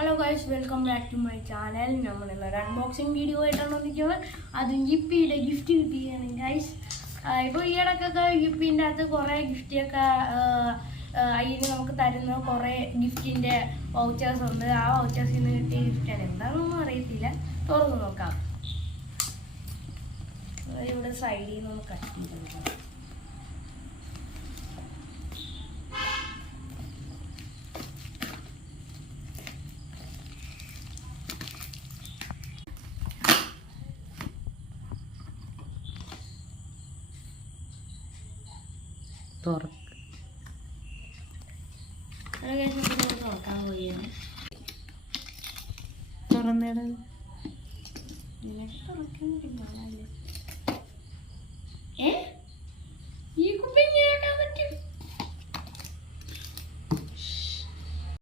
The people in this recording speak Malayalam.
Hello guys, welcome back to my channel. നമ്മളിന്നൊരു അൺബോക്സിങ് വീഡിയോ ആയിട്ടാണ് വന്നിരിക്കുന്നത്. അതും ജിപ്പിയുടെ ഗിഫ്റ്റ് കിട്ടിയാണ് ഗൈസ്. ഇപ്പോൾ ഈ ഇടയ്ക്കൊക്കെ ജിപ്പിൻ്റെ അകത്ത് കുറേ ഗിഫ്റ്റൊക്കെ അതിന് നമുക്ക് തരുന്ന കുറേ ഗിഫ്റ്റിൻ്റെ വൗച്ചേഴ്സ് ഉണ്ട്. ആ വൗച്ചേഴ്സിൽ നിന്ന് കിട്ടിയ ഗിഫ്റ്റാണ് എന്താണെന്നൊന്നും അറിയത്തില്ല. തുറന്ന് നോക്കാം. ഇവിടെ സൈഡിൽ നിന്ന് കട്ട് ചെയ്തെടുക്കാം. തുറക്കാൻ പോയാണ്. തുറന്നിട തുറക്കാൻ